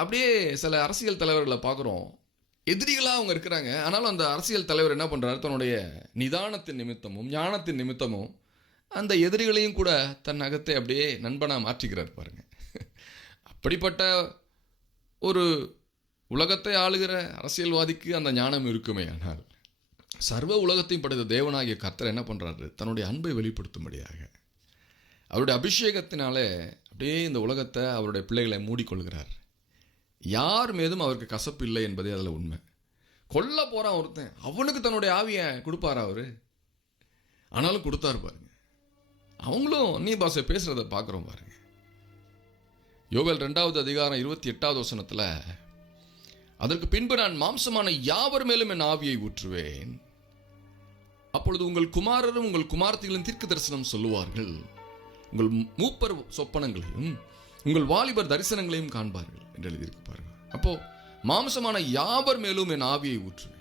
அப்படியே சில அரசியல் தலைவர்களை பார்க்குறோம், எதிரிகளாக அவங்க இருக்கிறாங்க. ஆனாலும் அந்த அரசியல் தலைவர் என்ன பண்ணுறாரு, தன்னுடைய நிதானத்தின் நிமித்தமும் ஞானத்தின் நிமித்தமும் அந்த எதிரிகளையும் கூட தன் அகத்தை அப்படியே நண்பனாக மாற்றிக்கிறார் பாருங்க. அப்படிப்பட்ட ஒரு உலகத்தை ஆளுகிற அரசியல்வாதிக்கு அந்த ஞானம் இருக்குமே. ஆனால் சர்வ உலகத்தையும் படைத்த தேவனாகிய கர்த்தர் என்ன பண்ணுறாரு, தன்னுடைய அன்பை வெளிப்படுத்தும்படியாக அவருடைய அபிஷேகத்தினாலே அப்படியே இந்த உலகத்தை அவருடைய பிள்ளைகளை மூடிக்கொள்கிறார். யார் மீதும் அவருக்கு கசப்பு இல்லை என்பதே அதில் உண்மை. கொல்ல போகிறான் ஒருத்தன், அவனுக்கு தன்னுடைய ஆவியை கொடுப்பாரா அவர்? ஆனாலும் கொடுத்தாரு பாருங்க. அவங்களும் அந்நிய பாஷை பேசுகிறத பார்க்குறோம் பாருங்க. யோவேல் 2வது அதிகாரம் 28வது வசனத்தில், அதற்கு பின்பு நான் மாம்சமான யாவர் மேலும் என் ஆவியை ஊற்றுவேன், அப்பொழுது உங்கள் குமாரரும் உங்கள் குமாரத்திகளும் தீர்க்க தரிசனம் சொல்லுவார்கள், உங்கள் மூப்பர் சொப்பனங்களையும் உங்கள் வாலிபர் தரிசனங்களையும் காண்பார்கள் என்று எழுதியிருக்கு பாருங்க. அப்போ மாம்சமான யாவர் மேலும் என் ஆவியை ஊற்றுவேன்.